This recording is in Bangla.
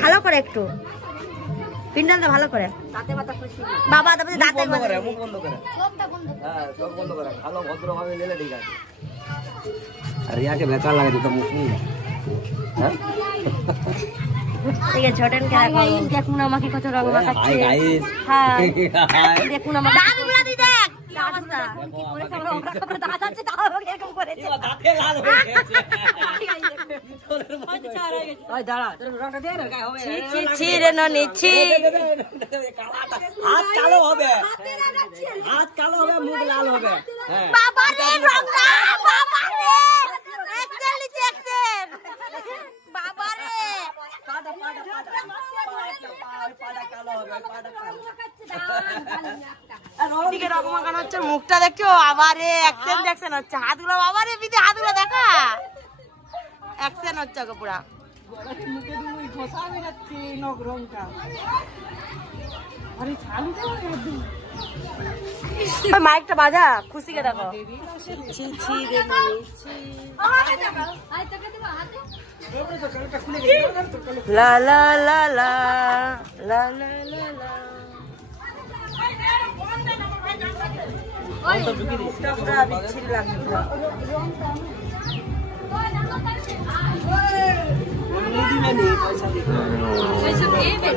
ভালো করে একটু পিন্ডালটা ভালো করে বাবা তারপরে দাঁতে মুখ বন্ধ করে হ্যাঁ চোখ বন্ধ করে ভালো ভদ্রভাবে নিলে ঠিক আছে আর রিয়াকে বেকার লাগে তো মুখ নেই হ্যাঁ ঠিক আছে ছোটন কে গাইস দেখুন আমাকে কত রং মাখাচ্ছে হ্যাঁ দেখুন আমাকে দাঁত গুলা দি দেখ কি অবস্থা কি করে সব রং মাখাবে দাঁত আছে তাও এরকম করেছে দাঁতে লাল হয়ে গেছে ওই দাঁড়া তোর রংটা দে না গায় হবে ছি ছি রে ননি ছি হাত কালো হবে হাত কালো হবে মুখ লাল হবে হ্যাঁ বাবা রে রংটা বাবা রে একচুয়ালি দেখছেন বাবা রে পাড়া কালো হবে পাড়া কালো দিকে রং মাখানো হচ্ছে মুখটা দেখছো আবারে অ্যাকশন দেখছেন হচ্ছে হাতগুলো বাবারে বিদে হাতগুলো দেখা অ্যাকশন হচ্ছে গো পুরা মুখে দুই ঘষা হয়ে যাচ্ছে নখ রংটা আরে চালু করে একদম ওই মাইকটা বাজা খুশিকে দেখো ছি ছি রে লা লা লা লা লা লা লা লা ওই মুখটা পুরো বিচ্ছিরি লাগছে দিবে নি পয়সা দিবে